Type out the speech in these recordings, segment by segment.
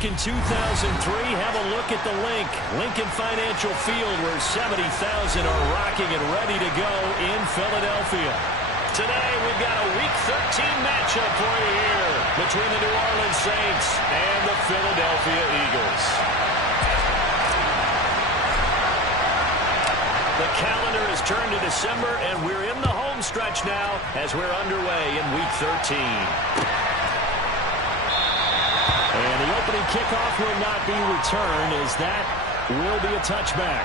back in 2003, have a look at the Lincoln Financial Field, where 70,000 are rocking and ready to go in Philadelphia. Today, we've got a Week 13 matchup for you here between the New Orleans Saints and the Philadelphia Eagles. The calendar has turned to December, and we're in the home stretch now as we're underway in Week 13. And the opening kickoff will not be returned, as that will be a touchback.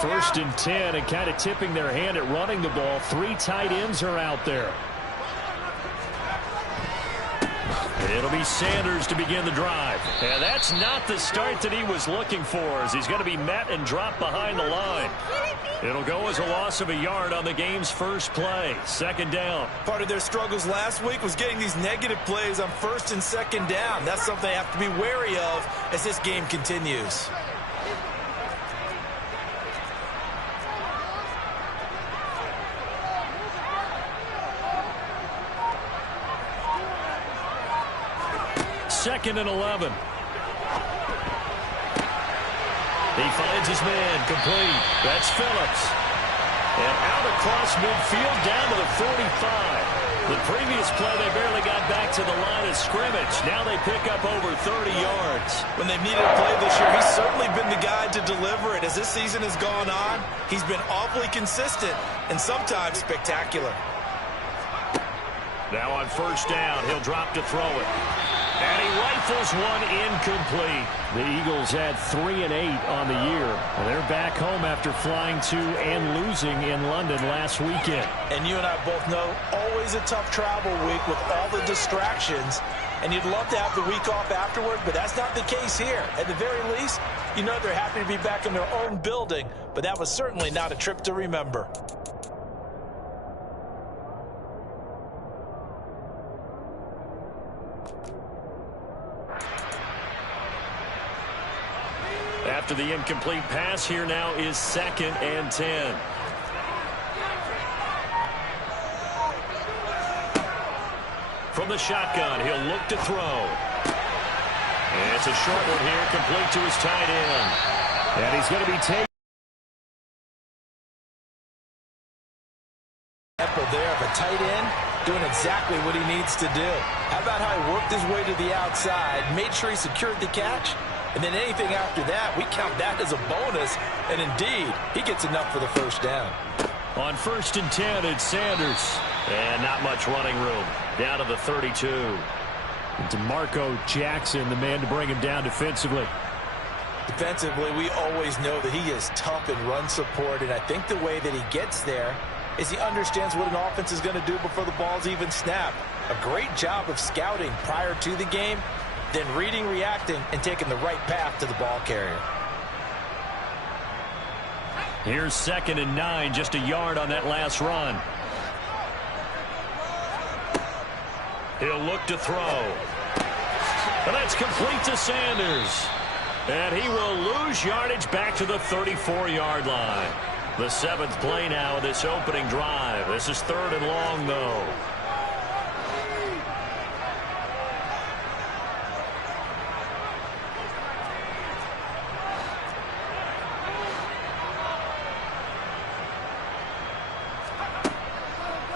First and 10, and kind of tipping their hand at running the ball. 3 tight ends are out there. It'll be Sanders to begin the drive. And that's not the start that he was looking for, as he's going to be met and dropped behind the line. It'll go as a loss of a yard on the game's first play. Second down. Part of their struggles last week was getting these negative plays on first and second down. That's something they have to be wary of as this game continues. Second and 11. He finds his man, complete. That's Phillips. And out across midfield, down to the 45. The previous play, they barely got back to the line of scrimmage. Now they pick up over 30 yards. When they've needed a play this year, he's certainly been the guy to deliver it. As this season has gone on, he's been awfully consistent and sometimes spectacular. Now on first down, he'll drop to throw it. And he rifles one incomplete. The Eagles had 3 and 8 on the year. And they're back home after flying to and losing in London last weekend. And you and I both know, always a tough travel week with all the distractions. And you'd love to have the week off afterward, but that's not the case here. At the very least, you know they're happy to be back in their own building, but that was certainly not a trip to remember. After the incomplete pass, here now is second and 10. From the shotgun, he'll look to throw. And it's a short one here, complete to his tight end. And he's going to be taken. There of a tight end doing exactly what he needs to do. How about how he worked his way to the outside, made sure he secured the catch, and then anything after that, we count that as a bonus. And indeed, he gets enough for the first down. On first and 10, it's Sanders. And not much running room. Down to the 32. DeMarco Jackson, the man to bring him down defensively. Defensively, we always know that he is tough in run support, and I think the way that he gets there is he understands what an offense is going to do before the ball's even snapped. A great job of scouting prior to the game, then reading, reacting, and taking the right path to the ball carrier. Here's second and 9, just a yard on that last run. He'll look to throw. And that's complete to Sanders. And he will lose yardage back to the 34-yard line. The 7th play now of this opening drive. This is 3rd and long, though.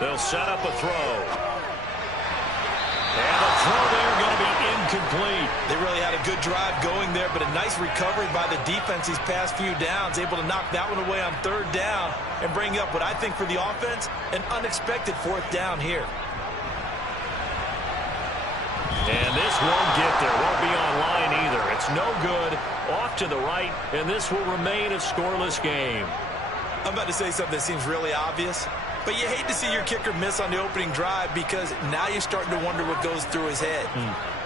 They'll set up a throw. And the throw there going to be incomplete. They really had a good drive going there, but a nice recovery by the defense these past few downs, able to knock that one away on third down and bring up what I think for the offense, an unexpected fourth down here. And this won't get there. Won't be online either. It's no good. Off to the right, and this will remain a scoreless game. I'm about to say something that seems really obvious, but you hate to see your kicker miss on the opening drive because now you're starting to wonder what goes through his head.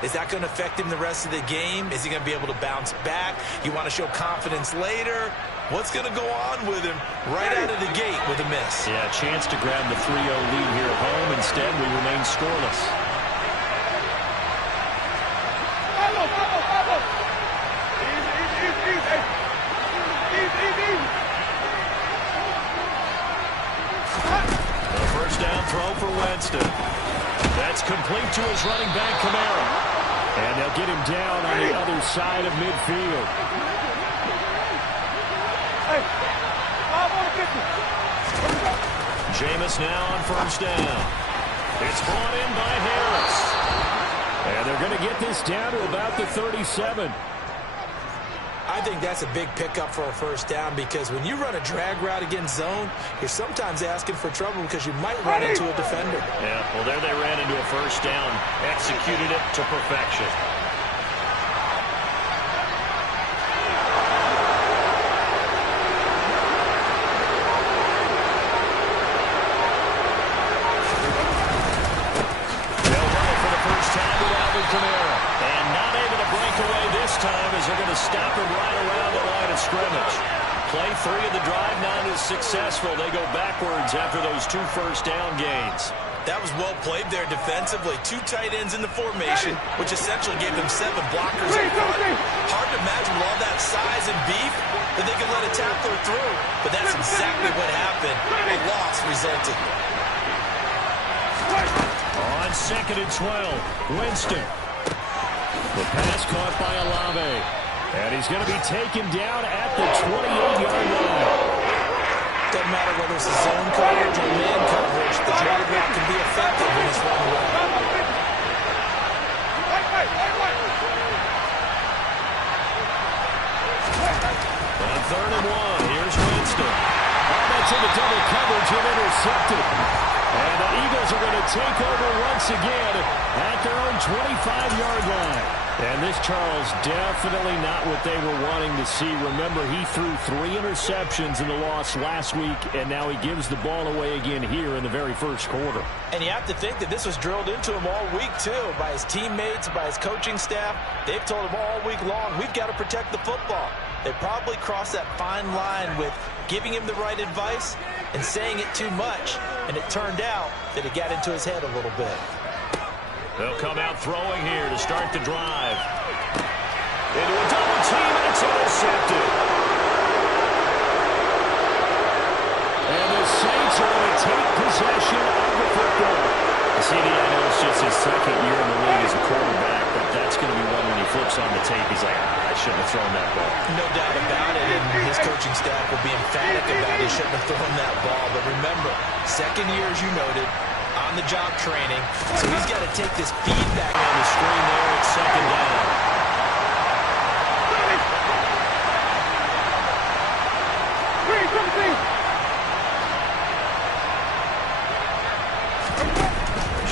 Is that going to affect him the rest of the game? Is he going to be able to bounce back? You want to show confidence later? What's going to go on with him right out of the gate with a miss? Yeah, a chance to grab the 3-0 lead here at home. Instead, we remain scoreless. The first down throw for Winston. That's complete to his running back, Kamara. And they'll get him down on the other side of midfield. Jameis now on first down. It's brought in by Harris. And they're going to get this down to about the 37. I think that's a big pickup for a first down because when you run a drag route against zone, you're sometimes asking for trouble because you might run into a defender. Yeah, well, there they ran into a first down, executed it to perfection. They'll run it for the first time with Alvin Kamara. And not able to break away this time as they're going to stop him right around the line of scrimmage. Play 3 of the drive not as successful. They go backwards after those 2 first down gains. That was well played there defensively. 2 tight ends in the formation, which essentially gave them 7 blockers in front. Hard to imagine with all that size and beef that they could let a tackler through. But that's exactly what happened. A loss resulted. On 2nd and 12, Winston. The pass caught by Olave. And he's going to be taken down at the 28-yard line. Doesn't matter whether it's a zone coverage or man coverage, the drag route can be effective when it's run well. On 3rd and 1, here's Winston. That's into double coverage and intercepted. And the Eagles are going to take over once again at their own 25-yard line. And this, Charles, definitely not what they were wanting to see. Remember, he threw 3 interceptions in the loss last week, and now he gives the ball away again here in the very first quarter. And you have to think that this was drilled into him all week, too, by his teammates, by his coaching staff. They've told him all week long, we've got to protect the football. They probably crossed that fine line with giving him the right advice and saying it too much, and it turned out that it got into his head a little bit. They'll come out throwing here to start the drive. Into a double team, and it's intercepted. And the Saints are going to take possession of the football. CD, I know it's just his 2nd year in the league as a quarterback, but that's going to be one when he flips on the tape. He's like, I shouldn't have thrown that ball. No doubt about it, and his coaching staff will be emphatic about he shouldn't have thrown that ball. But remember, 2nd year, as you noted, on-the-job training, so he's got to take this feedback on the screen there at 2nd down.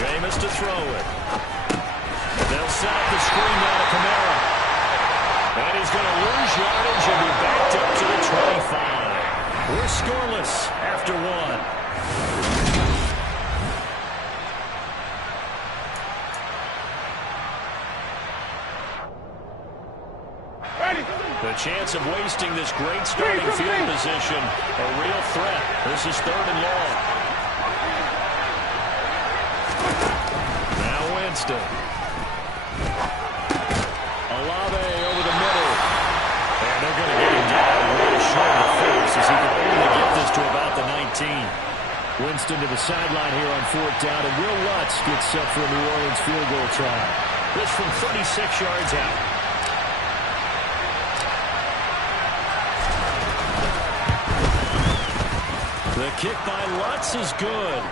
Jameis to throw it. They'll set up the screen now to Kamara. And he's going to lose yardage and be backed up to the 25. We're scoreless after 1. The chance of wasting this great starting field position, a real threat. This is 3rd and long. Now Winston. Olave over the middle. And they're going to get him down right short of the face as he can only get this to about the 19. Winston to the sideline here on 4th down, and Will Lutz gets set for a New Orleans field goal try. This from 36 yards out. The kick by Lutz is good.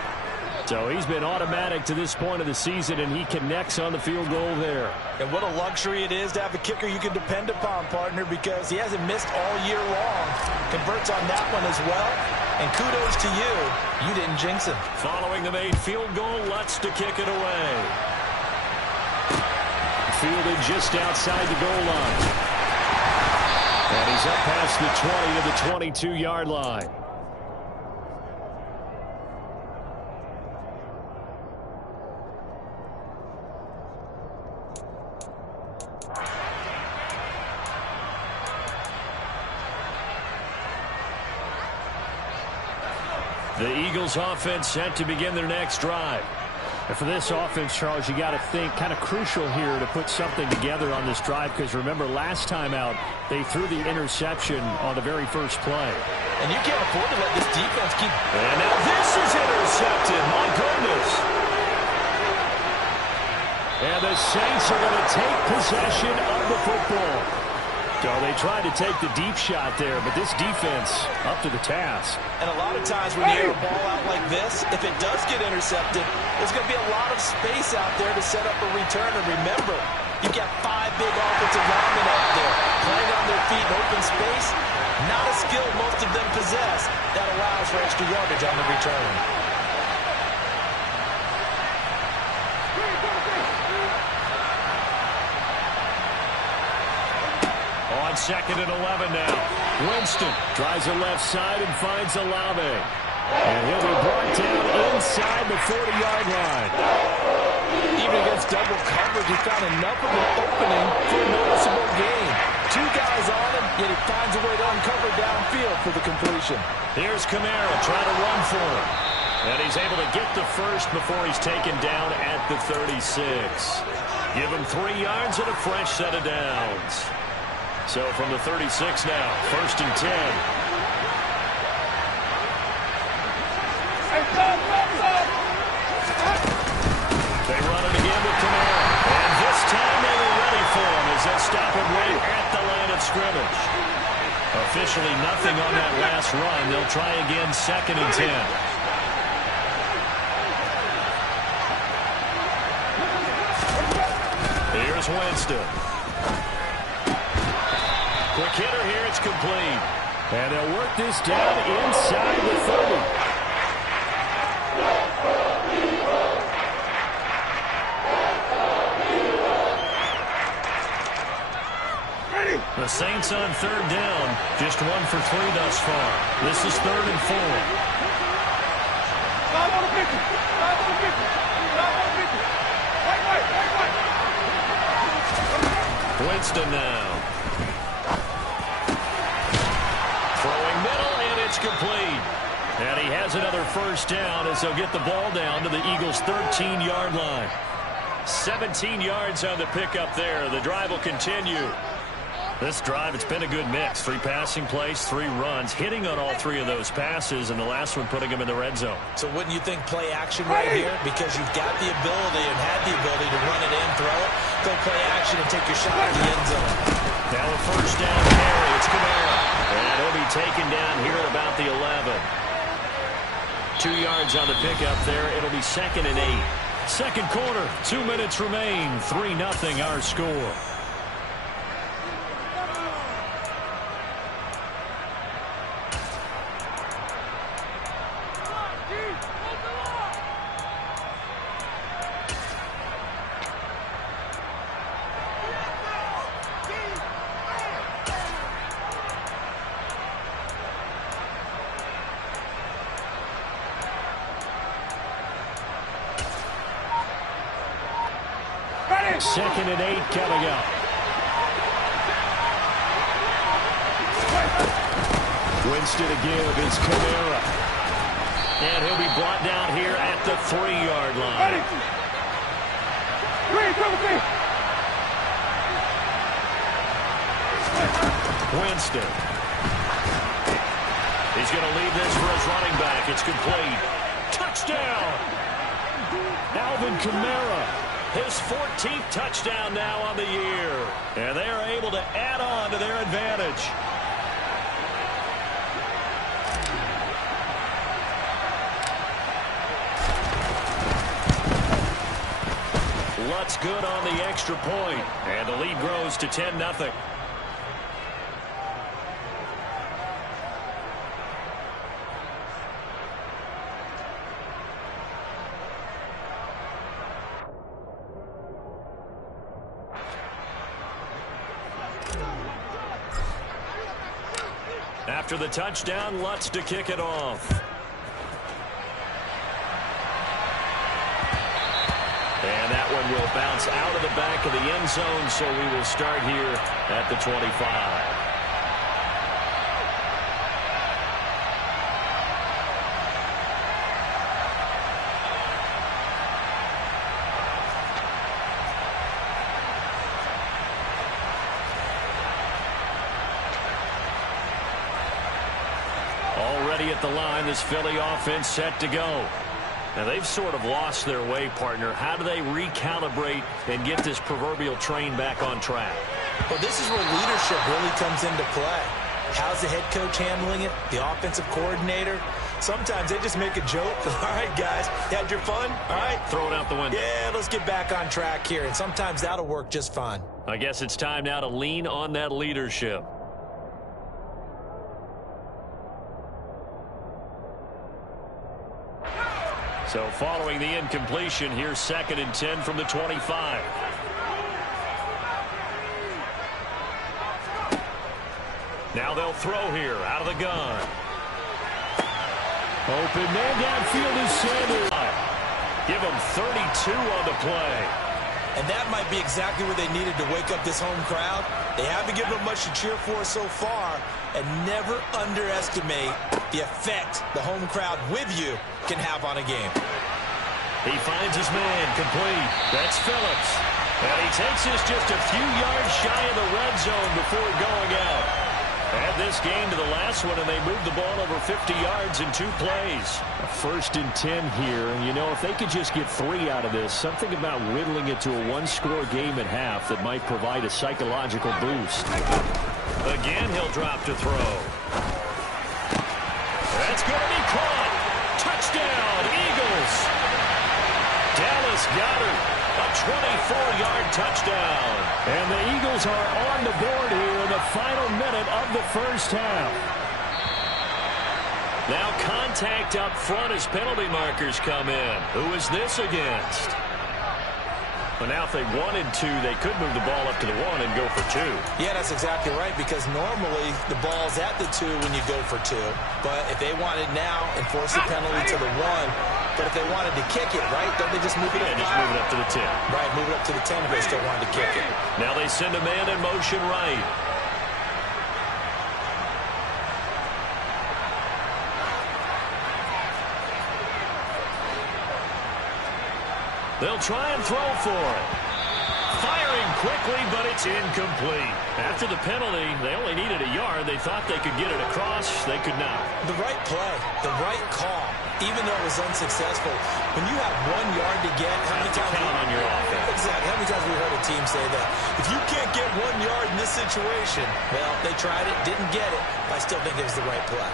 So he's been automatic to this point of the season, and he connects on the field goal there. And what a luxury it is to have a kicker you can depend upon, partner, because he hasn't missed all year long. Converts on that one as well. And kudos to you. You didn't jinx him. Following the made field goal, Lutz to kick it away. Fielded just outside the goal line. And he's up past the 20 to the 22-yard line. The Eagles offense set to begin their next drive. And for this offense, Charles, you got to think kind of crucial here to put something together on this drive, because remember last time out they threw the interception on the very first play. And you can't afford to let this defense keep... And now this is intercepted. My goodness. And the Saints are going to take possession of the football. So they tried to take the deep shot there, but this defense up to the task. And a lot of times when you air a ball out like this, if it does get intercepted, there's going to be a lot of space out there to set up a return. And remember, you've got 5 big offensive linemen up there playing on their feet in open space. Not a skill most of them possess. That allows for extra yardage on the return. On 2nd and 11 now. Winston tries the left side and finds Olave. And he'll be brought down inside the 40-yard line. Even against double coverage, he found enough of an opening for a noticeable gain. 2 guys on him, yet he finds a way to uncover downfield for the completion. Here's Kamara trying to run for him. And he's able to get the first before he's taken down at the 36. Give him 3 yards and a fresh set of downs. So from the 36 now, 1st and 10. They run it again with Kamara. And this time they were ready for him as they stop him right at the line of scrimmage. Officially nothing on that last run. They'll try again 2nd and 10. Here's Winston. Quick hitter here, it's complete. And they'll work this down inside the 30. The Saints on 3rd down, just 1 for 3 thus far. This is 3rd and 4. Winston now. Throwing middle, and it's complete. And he has another 1st down as they'll get the ball down to the Eagles' 13-yard line. 17 yards on the pickup there. The drive will continue. This drive, it's been a good mix. 3 passing plays, 3 runs, hitting on all 3 of those passes, and the last one putting him in the red zone. So wouldn't you think play action right here? Because you've got the ability and had the ability to run it in, throw it, go play action and take your shot at the end zone. Now a 1st down carry. It's Kamara. And he'll be taken down here at about the 11. 2 yards on the pickup there. It'll be 2nd and 8. Second quarter, 2 minutes remain. 3-0 our score. Second and 8 coming up. Winston again. It's Kamara. And he'll be brought down here at the 3-yard line. Winston. He's going to leave this for his running back. It's complete. Touchdown! Alvin Kamara. His 14th touchdown now on the year. And they are able to add on to their advantage. That's good on the extra point. And the lead grows to 10-0. After the touchdown, Lutz to kick it off. And that one will bounce out of the back of the end zone, so we will start here at the 25. Already at the line, this Philly offense set to go. Now, they've sort of lost their way, partner. How do they recalibrate and get this proverbial train back on track? Well, this is where leadership really comes into play. How's the head coach handling it? The offensive coordinator? Sometimes they just make a joke. All right, guys, had your fun? All right. Throw it out the window. Yeah, let's get back on track here. And sometimes that'll work just fine. I guess it's time now to lean on that leadership. So following the incompletion, here's 2nd and 10 from the 25. Now they'll throw here out of the gun. Open man downfield is Sanders. Give them 32 on the play. And that might be exactly where they needed to wake up this home crowd. They haven't given them much to cheer for so far. And never underestimate the effect the home crowd with you can have on a game. He finds his man complete. That's Phillips. And he takes this just a few yards shy of the red zone before going out. Add this game to the last one, and they moved the ball over 50 yards in 2 plays. A 1st and 10 here, and you know, if they could just get 3 out of this, something about whittling it to a 1-score game at half that might provide a psychological boost. Again, he'll drop to throw. That's going to be caught. Touchdown, Eagles. Dallas Goedert, a 24-yard touchdown. And the Eagles are on the board here in the final minute of the first half. Now contact up front as penalty markers come in. Who is this against? Well, now if they wanted to, they could move the ball up to the 1 and go for 2. Yeah, that's exactly right, because normally the ball's at the 2 when you go for 2. But if they wanted now, enforce the penalty to the 1. But if they wanted to kick it, right, don't they just move it up? Yeah, just move it up to the 10. Right, move it up to the 10 if they still wanted to kick it. Now they send a man in motion right. They'll try and throw for it. Firing quickly, but it's incomplete. After the penalty, they only needed a yard. They thought they could get it across. They could not. The right play, the right call, even though it was unsuccessful. When you have 1 yard to get, how many times count on your offense? Exactly. How many times have we heard a team say that? If you can't get 1 yard in this situation, well, they tried it, didn't get it. But I still think it was the right play.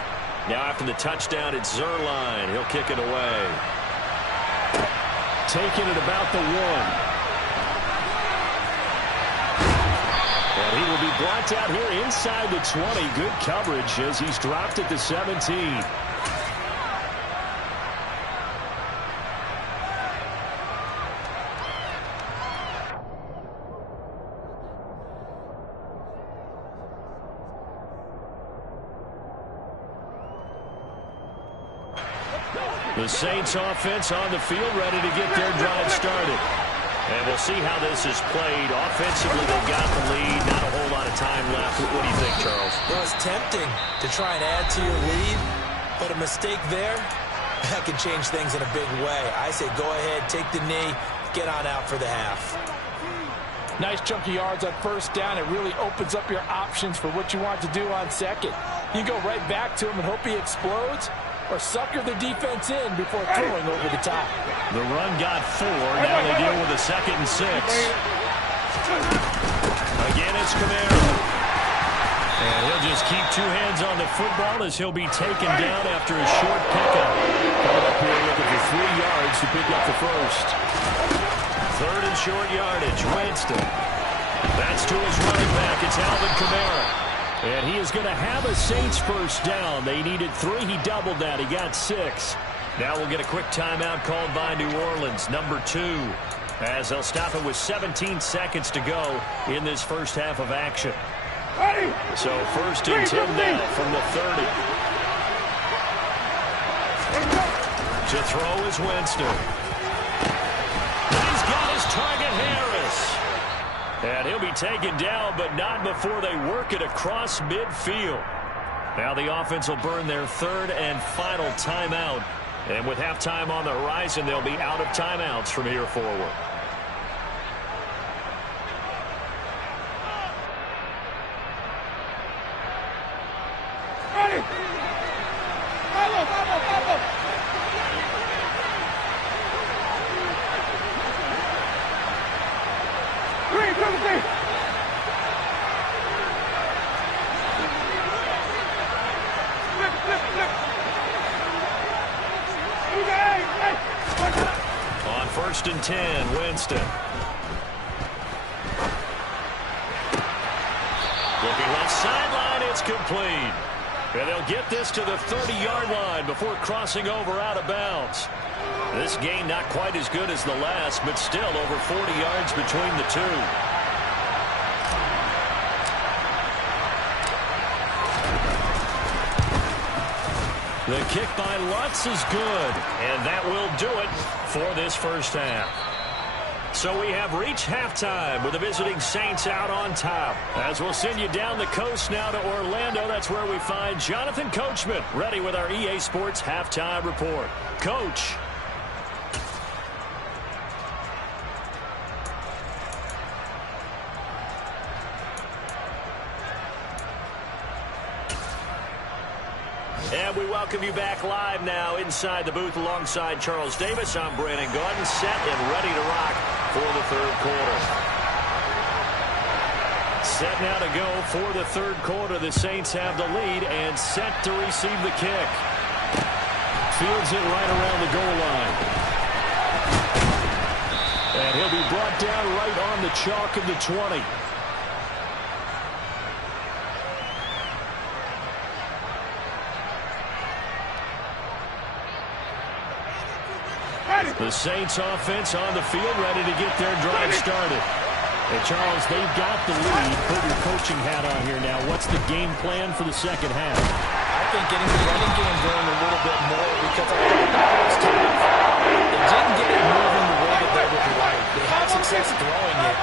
Now after the touchdown, it's Zuerlein. He'll kick it away. Taking it about the 1. And he will be brought down here inside the 20. Good coverage as he's dropped at the 17. The Saints offense on the field ready to get their drive started. And we'll see how this is played. Offensively, they've got the lead. Not a whole lot of time left. What do you think, Charles? Well, it's tempting to try and add to your lead, but a mistake there, that can change things in a big way. I say go ahead, take the knee, get on out for the half. Nice chunk of yards on 1st down. It really opens up your options for what you want to do on 2nd. You go right back to him and hope he explodes, or sucker the defense in before throwing over the top. The run got 4. Now they deal with a 2nd and 6. Again, it's Kamara. And he'll just keep 2 hands on the football as he'll be taken down after a short pickup. Coming up here looking for 3 yards to pick up the first. Third and short yardage. Winston. That's to his running back. It's Alvin Kamara. And he is going to have a Saints first down. They needed 3. He doubled that. He got 6. Now we'll get a quick timeout called by New Orleans, number 2, as they'll stop it with 17 seconds to go in this first half of action. So first and 10 now from the 30. To throw is Winston. He's got his target, Harris. And he'll be taken down, but not before they work it across midfield. Now the offense will burn their third and final timeout. And with halftime on the horizon, they'll be out of timeouts from here forward. On first and 10, Winston. Looking left sideline, it's complete. And they'll get this to the 30-yard line before crossing over out of bounds. This gain not quite as good as the last, but still over 40 yards between the two. The kick by Lutz is good, and that will do it for this first half. So we have reached halftime with the visiting Saints out on top. As we'll send you down the coast now to Orlando, that's where we find Jonathan Coachman ready with our EA Sports halftime report. Coach. And we welcome you back live now inside the booth alongside Charles Davis. I'm Brandon Gaudin, set and ready to rock for the third quarter. Set now to go for the third quarter. The Saints have the lead and set to receive the kick. Fields it right around the goal line. And he'll be brought down right on the chalk of the 20. The Saints offense on the field ready to get their drive started. And Charles, they've got the lead. Put your coaching hat on here now. What's the game plan for the second half? I think getting the running game going a little bit more because I think the first half, they didn't get it moving the way that they would like. They had success throwing it,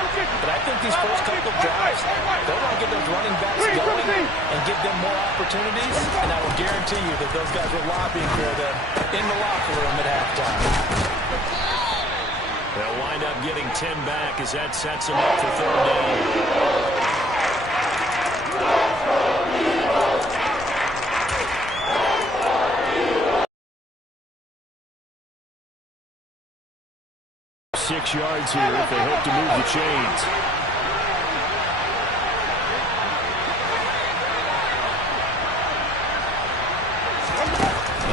but I think these first couple of drives, they want to get those running backs going and give them more opportunities, and I will guarantee you that those guys were lobbying for them in the locker room at halftime. They'll wind up getting 10 back as that sets them up for third down. 6 yards here if they hope to move the chains.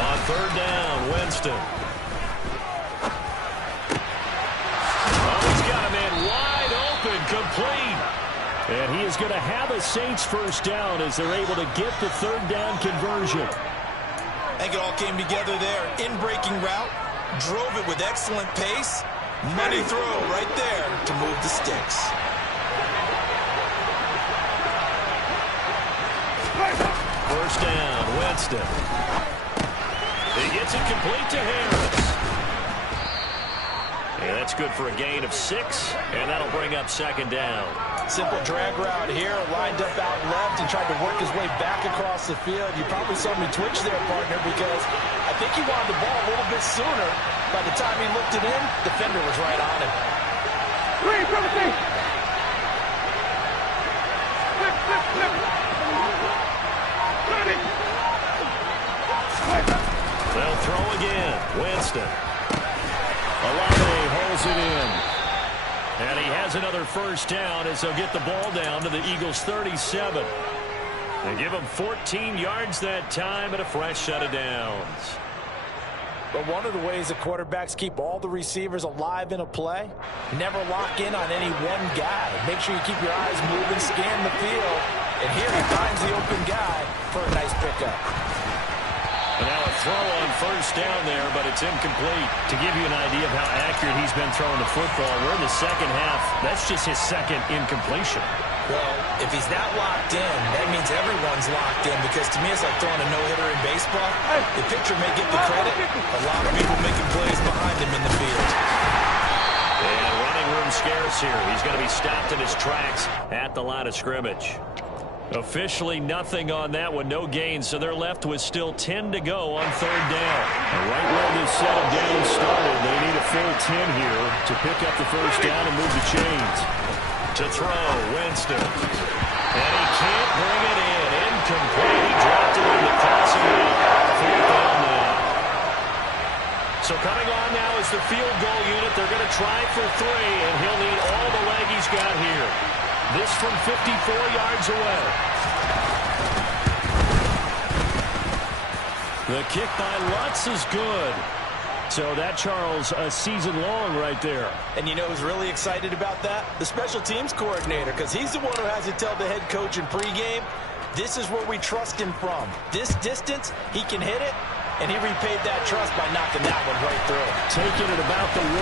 On third down, Winston. Complete. And he is going to have a Saints first down as they're able to get the third down conversion. I think it all came together there. In-breaking route, drove it with excellent pace. Money throw right there to move the sticks. First down, Winston. He gets it complete to Harris. And that's good for a gain of 6, and that'll bring up second down. Simple drag route here, lined up out left and tried to work his way back across the field. You probably saw me twitch there, partner, because I think he wanted the ball a little bit sooner. By the time he looked it in, the defender was right on him. They'll throw again. Winston. Olave holds it in. And he has another first down as they'll get the ball down to the Eagles' 37. They give him 14 yards that time and a fresh set of downs. But one of the ways that quarterbacks keep all the receivers alive in a play, never lock in on any one guy. Make sure you keep your eyes moving, scan the field, and here he finds the open guy for a nice pickup. And now a throw on first down there, but it's incomplete. To give you an idea of how accurate he's been throwing the football, we're in the second half. That's just his second incompletion. Well, if he's that locked in, that means everyone's locked in, because to me it's like throwing a no-hitter in baseball. The pitcher may get the credit. A lot of people making plays behind him in the field. And running room scarce here. He's going to be stopped in his tracks at the line of scrimmage. Officially nothing on that one, no gain, so they're left with still 10 to go on third down. And right where this set of downs started, they need a full 10 here to pick up the first down and move the chains. To throw, Winston. And he can't bring it in. Incomplete. He dropped it in the passing lane. Fourth down now. So coming on now is the field goal unit. They're going to try for 3, and he'll need all the leg he's got here. This from 54 yards away. The kick by Lutz is good. So that, Charles, a season long right there. And you know who's really excited about that? The special teams coordinator, because he's the one who has to tell the head coach in pregame, this is where we trust him from. This distance, he can hit it, and he repaid that trust by knocking that one right through. Taking it about the 1.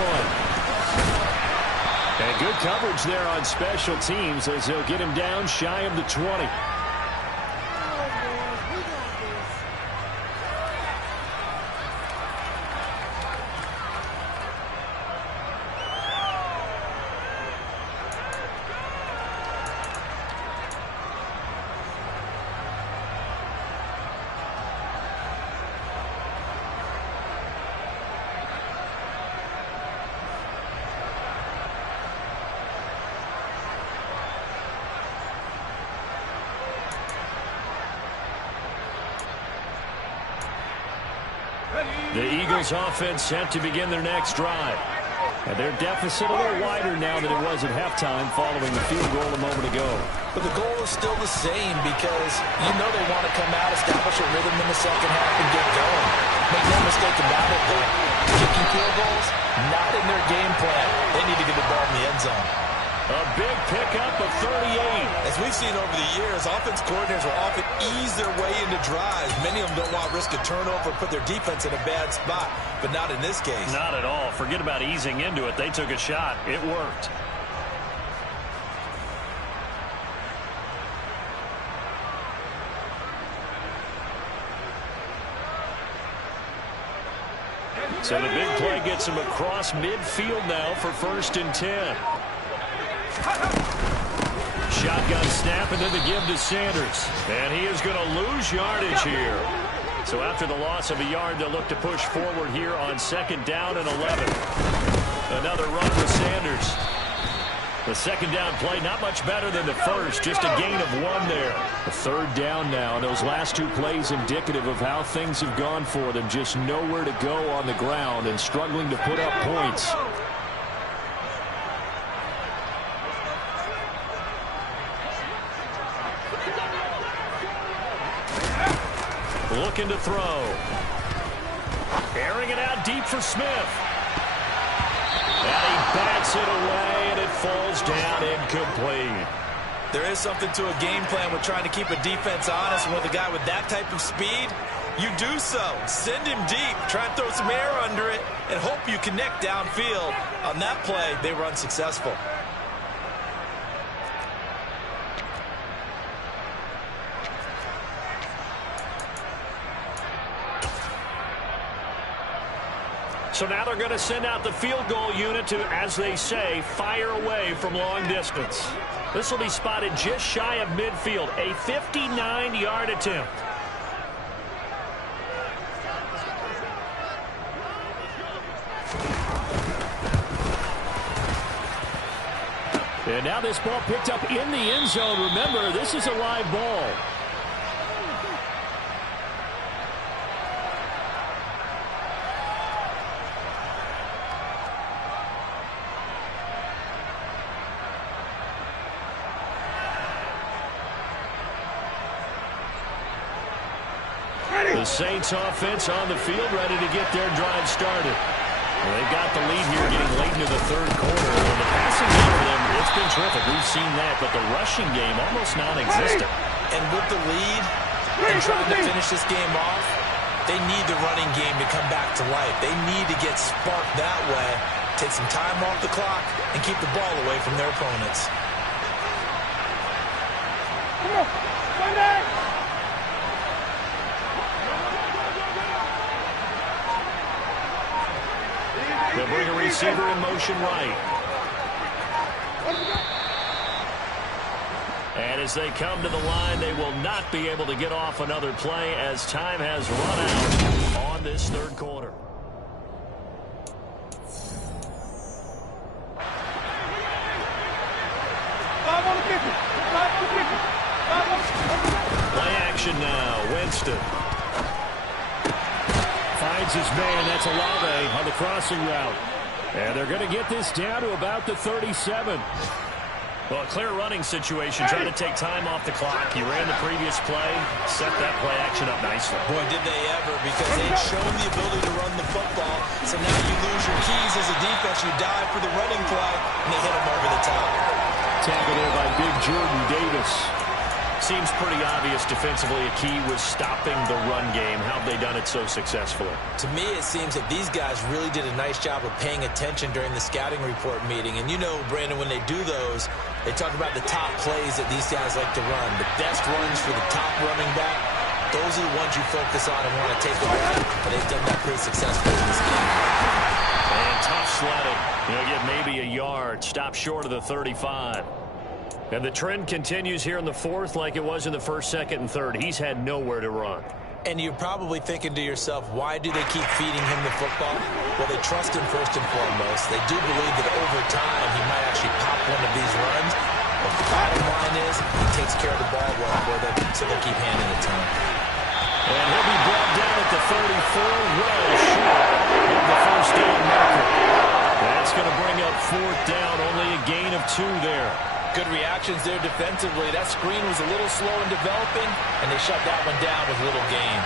And good coverage there on special teams as he'll get him down shy of the 20. The Eagles offense set to begin their next drive. And their deficit a little wider now than it was at halftime following the field goal a moment ago. But the goal is still the same, because you know they want to come out, establish a rhythm in the second half, and get going. Make no mistake about it, though. Kicking field goals, not in their game plan. They need to get the ball in the end zone. A big pickup of 38. As we've seen over the years, offense coordinators will often ease their way into drives. Many of them don't want to risk a turnover or put their defense in a bad spot, but not in this case. Not at all. Forget about easing into it. They took a shot. It worked. So the big play gets him across midfield now for 1st and 10. Shotgun snap, and then the give to Sanders. And he is going to lose yardage here. So after the loss of a yard, they'll look to push forward here on 2nd down and 11. Another run with Sanders. The 2nd down play, not much better than the first, just a gain of 1 there. A 3rd down now, and those last 2 plays indicative of how things have gone for them. Just nowhere to go on the ground and struggling to put up points. Looking to throw. Airing it out deep for Smith. And he bats it away, and it falls down incomplete. There is something to a game plan with trying to keep a defense honest, and with a guy with that type of speed, you do so. Send him deep, try and throw some air under it, and hope you connect downfield. On that play, they were unsuccessful. So now they're going to send out the field goal unit to, as they say, fire away from long distance. This will be spotted just shy of midfield, a 59-yard attempt. And now this ball picked up in the end zone. Remember, this is a live ball. The Saints offense on the field, ready to get their drive started. Well, they've got the lead here getting late into the third quarter. And the passing game for them, it's been terrific. We've seen that, but the rushing game almost non-existent. And with the lead and trying to finish this game off, they need the running game to come back to life. They need to get sparked that way, take some time off the clock, and keep the ball away from their opponents. Come on, Sunday! They'll bring a receiver in motion right. And as they come to the line, they will not be able to get off another play as time has run out on this third quarter. Play action now. Winston finds his man. That's Olave on the crossing route. And they're going to get this down to about the 37. Well, a clear running situation, trying to take time off the clock. He ran the previous play, set that play action up nicely. Boy, did they ever, because they'd shown the ability to run the football. So now you lose your keys as a defense. You dive for the running play, and they hit him over the top. Tackle there by Big Jordan Davis. Seems pretty obvious defensively a key was stopping the run game. How have they done it so successfully? To me, it seems that these guys really did a nice job of paying attention during the scouting report meeting. And you know, Brandon, when they do those, they talk about the top plays that these guys like to run. The best runs for the top running back, those are the ones you focus on and want to take away. And they've done that pretty successfully in this game. And tough sledding. He'll get maybe a yard. Stop short of the 35. And the trend continues here in the fourth like it was in the first, second, and third. He's had nowhere to run. And you're probably thinking to yourself, why do they keep feeding him the football? Well, they trust him first and foremost. They do believe that over time he might actually pop one of these runs. But the bottom line is he takes care of the ball well for them, so they'll keep handing it to him. And he'll be brought down at the 34, well short of the first down marker. That's going to bring up fourth down, only a gain of 2 there. Good reactions there defensively. That screen was a little slow in developing, and they shut that one down with little gain.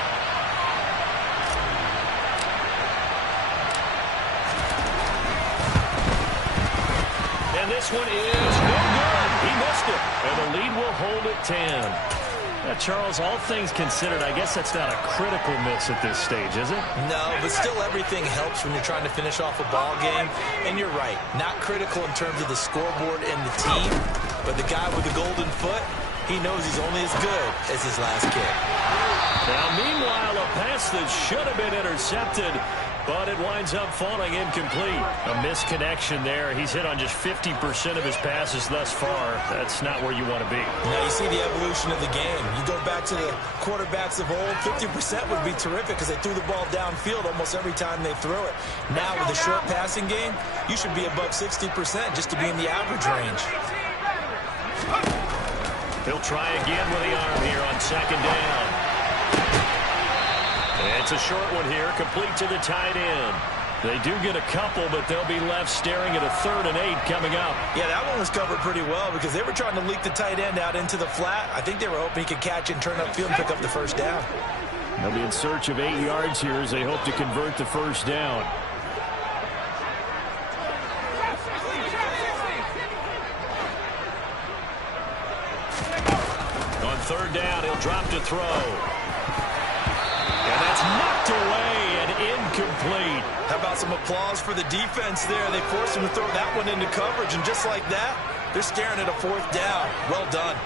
And this one is no good. He missed it. And the lead will hold at 10. Now, Charles, all things considered, I guess that's not a critical miss at this stage, is it? No, but still everything helps when you're trying to finish off a ball game. And you're right, not critical in terms of the scoreboard and the team, but the guy with the golden foot, he knows he's only as good as his last kick. Now, meanwhile, a pass that should have been intercepted, but it winds up falling incomplete. A misconnection there. He's hit on just 50% of his passes thus far. That's not where you want to be. Now you see the evolution of the game. You go back to the quarterbacks of old, 50% would be terrific because they threw the ball downfield almost every time they threw it. Now with the short passing game, you should be above 60% just to be in the average range. He'll try again with the arm here on second down. It's a short one here, complete to the tight end. They do get a couple, but they'll be left staring at a 3rd and 8 coming up. Yeah, that one was covered pretty well because they were trying to leak the tight end out into the flat. I think they were hoping he could catch and turn upfield and pick up the first down. They'll be in search of 8 yards here as they hope to convert the first down. On 3rd down, he'll drop to throw. And that's knocked away and incomplete. How about some applause for the defense there? They forced him to throw that one into coverage, and just like that, they're staring at a 4th down. Well done.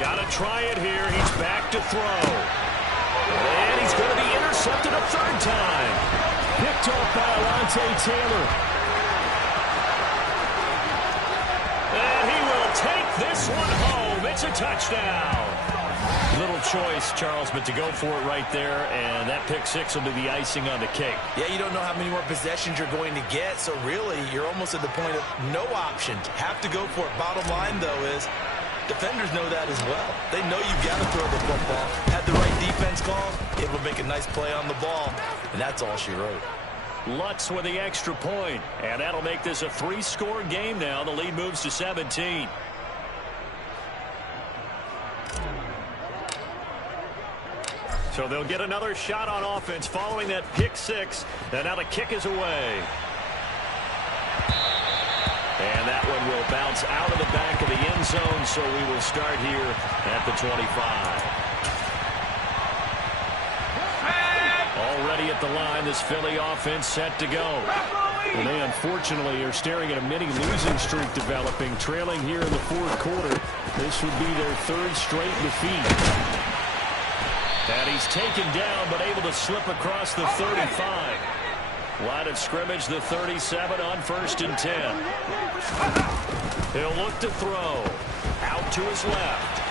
Got to try it here. He's back to throw. And he's going to be intercepted a 3rd time. Picked off by Alontae Taylor. And he will take this one home. It's a touchdown. Little choice, Charles, but to go for it right there, and that pick 6 will be the icing on the cake. Yeah, you don't know how many more possessions you're going to get, so really you're almost at the point of no option. Have to go for it. Bottom line, though, is defenders know that as well. They know you've got to throw the football. Had the right defense call, able to make a nice play on the ball, and that's all she wrote. Lutz with the extra point, and that'll make this a 3-score game now. The lead moves to 17. So they'll get another shot on offense following that pick six, and now the kick is away. And that one will bounce out of the back of the end zone, so we will start here at the 25. Already at the line, this Philly offense set to go. And they unfortunately are staring at a mini losing streak developing, trailing here in the fourth quarter. This would be their third straight defeat. And he's taken down, but able to slip across the 35. Line of scrimmage, the 37 on 1st and 10. He'll look to throw. Out to his left.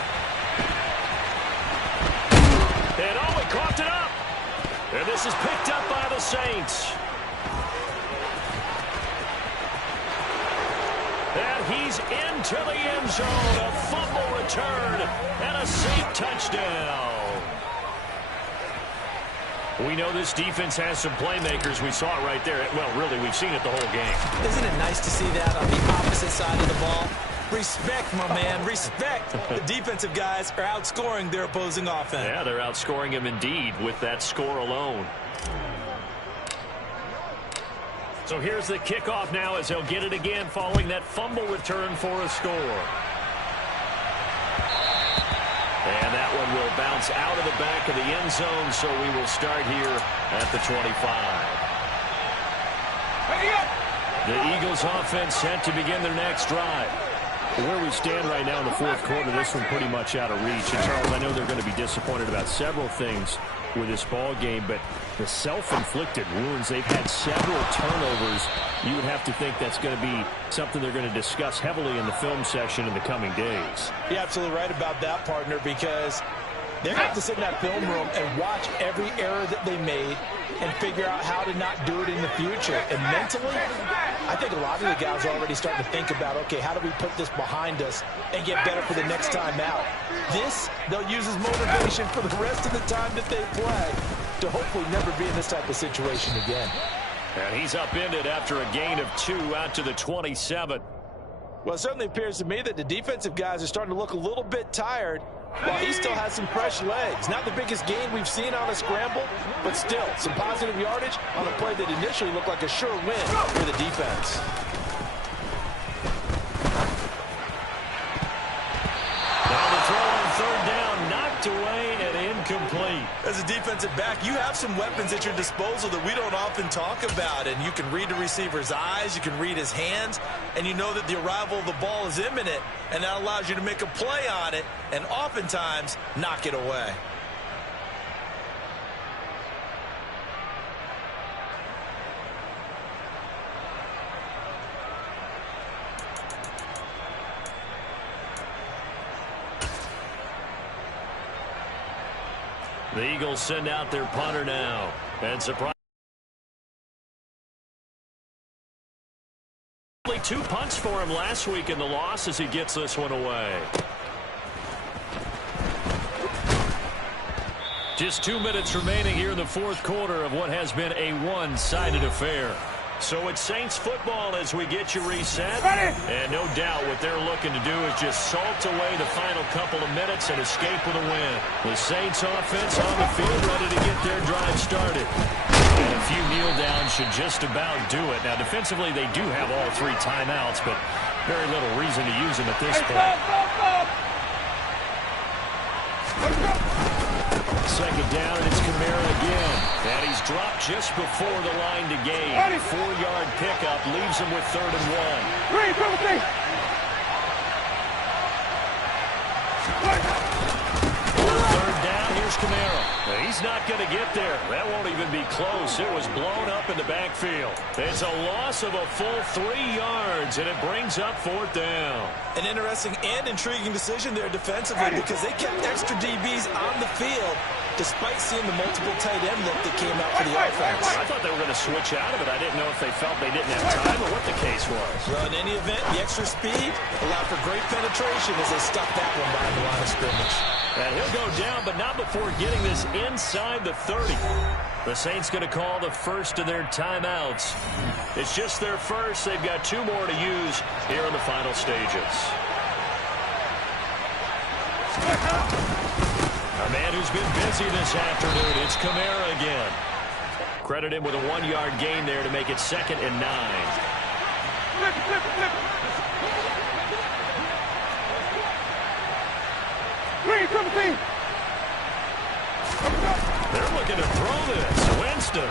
And oh, he coughed it up. And this is picked up by the Saints. And he's into the end zone. A fumble return and a Saint touchdown. We know this defense has some playmakers. We saw it right there. Well, really, we've seen it the whole game. Isn't it nice to see that on the opposite side of the ball? Respect, my man, respect. The defensive guys are outscoring their opposing offense. Yeah, they're outscoring him indeed with that score alone. So here's the kickoff now as he'll get it again following that fumble return for a score. And that one will bounce out of the back of the end zone, so we will start here at the 25. The Eagles offense set to begin their next drive. Where we stand right now in the fourth quarter, this one pretty much out of reach. And Charles, I know they're going to be disappointed about several things with this ball game, but the self-inflicted wounds, they've had several turnovers. You would have to think that's going to be something they're going to discuss heavily in the film session in the coming days. You're absolutely right about that, partner, because they're going to have to sit in that film room and watch every error that they made and figure out how to not do it in the future. And mentally, I think a lot of the guys are already starting to think about, okay, how do we put this behind us and get better for the next time out? This, they'll use as motivation for the rest of the time that they play to hopefully never be in this type of situation again. And he's upended after a gain of 2 out to the 27. Well, it certainly appears to me that the defensive guys are starting to look a little bit tired while he still has some fresh legs. Not the biggest gain we've seen on a scramble, but still some positive yardage on a play that initially looked like a sure win for the defense. Now the throw on third down, knocked away and incomplete. As a defensive back, you have some weapons at your disposal that we don't often talk about. And you can read the receiver's eyes, you can read his hands, and you know that the arrival of the ball is imminent, and that allows you to make a play on it and oftentimes knock it away. The Eagles send out their punter now. And surprise. Only 2 punts for him last week in the loss as he gets this one away. Just 2 minutes remaining here in the fourth quarter of what has been a one-sided affair. So it's Saints football as we get you reset. And no doubt what they're looking to do is just salt away the final couple of minutes and escape with a win. The Saints offense on the field ready to get their drive started. And a few kneel downs should just about do it. Now defensively they do have all 3 timeouts, but very little reason to use them at this point. Second down, and it's Kamara again. And he's dropped just before the line to gain. 4-yard pickup leaves him with 3rd and 1. Third down, here's Kamara. He's not going to get there. That won't even be close. It was blown up in the backfield. It's a loss of a full 3 yards, and it brings up 4th down. An interesting and intriguing decision there defensively because they kept extra DBs on the field despite seeing the multiple tight end look that came out for the offense. I thought they were going to switch out of it. I didn't know if they felt they didn't have time or what the case was. Well, in any event, the extra speed allowed for great penetration as they stuffed that one behind the line of scrimmage. And he'll go down, but not before getting this inside the 30. The Saints going to call the first of their timeouts. It's just their first. They've got 2 more to use here in the final stages. A man who's been busy this afternoon. It's Kamara again. Credit him with a 1-yard gain there to make it 2nd and 9. Flip. They're looking to throw this. Winston.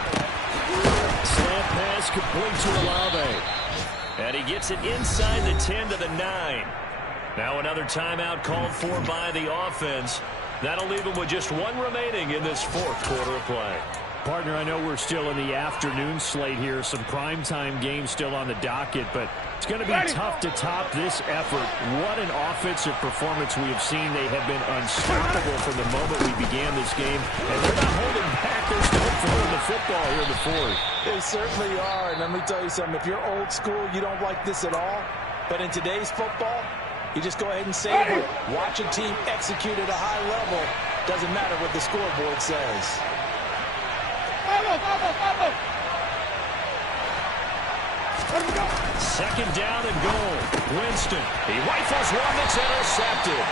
Slant pass complete to Olave. And he gets it inside the 10 to the 9. Now another timeout called for by the offense. That'll leave him with just 1 remaining in this 4th quarter of play. Partner, I know we're still in the afternoon slate here. Some primetime games still on the docket, but it's going to be tough to top this effort. What an offensive performance we have seen. They have been unstoppable from the moment we began this game, and they're not holding back. They're still throwing the football here in the 4th. They certainly are, and let me tell you something. If you're old school, you don't like this at all. But in today's football, you just go ahead and savor it. Watch a team execute at a high level. Doesn't matter what the scoreboard says. Second down and goal. Winston. He rifles one that's intercepted.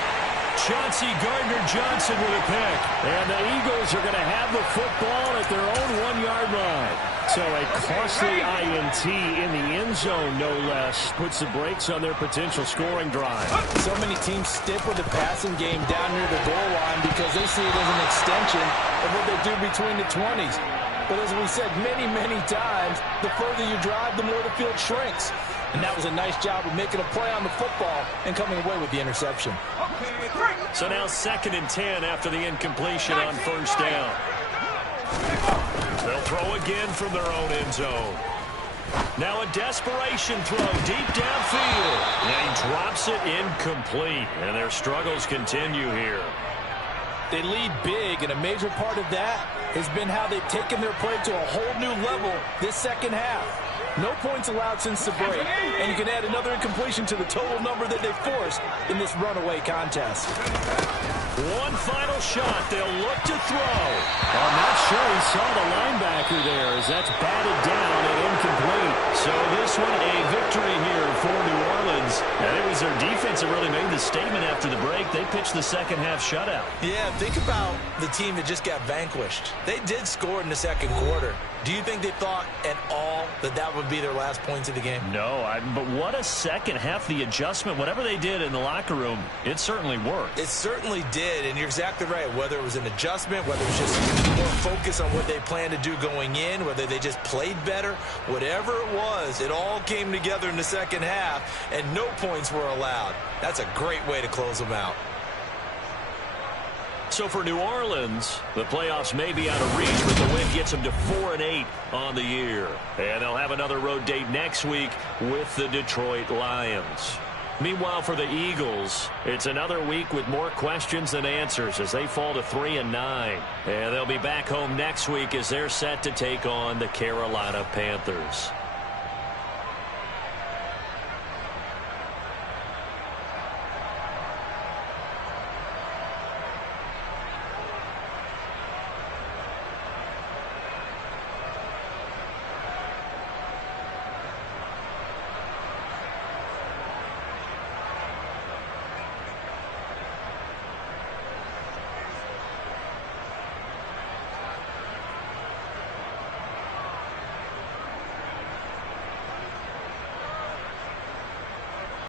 Chauncey Gardner-Johnson with a pick. And the Eagles are going to have the football at their own 1-yard line. So a costly INT in the end zone, no less, puts the brakes on their potential scoring drive. So many teams stick with the passing game down near the goal line because they see it as an extension of what they do between the 20s. But as we said many, many times, the further you drive, the more the field shrinks. And that was a nice job of making a play on the football and coming away with the interception. So now 2nd and 10 after the incompletion on 1st down. They'll throw again from their own end zone. Now a desperation throw deep downfield. And he drops it incomplete. And their struggles continue here. They lead big, and a major part of that has been how they've taken their play to a whole new level this second half. No points allowed since the break, and you can add another incompletion to the total number that they forced in this runaway contest. One final shot. They'll look to throw. I'm not sure he saw the linebacker there as that's batted down and incomplete. So this one a victory here for New Orleans. And it was their defense that really made the statement after the break. They pitched the second half shutout. Yeah, think about the team that just got vanquished. They did score in the 2nd quarter. Do you think they thought at all that that would be their last points of the game? No, but what a second half. The adjustment, whatever they did in the locker room, it certainly worked. It certainly did, and you're exactly right. Whether it was an adjustment, whether it was just more focus on what they planned to do going in, whether they just played better, whatever it was, it all came together in the second half, and no points were allowed. That's a great way to close them out. So for New Orleans, the playoffs may be out of reach, but the win gets them to 4-8 on the year. And they'll have another road date next week with the Detroit Lions. Meanwhile, for the Eagles, it's another week with more questions than answers as they fall to 3-9. And they'll be back home next week as they're set to take on the Carolina Panthers.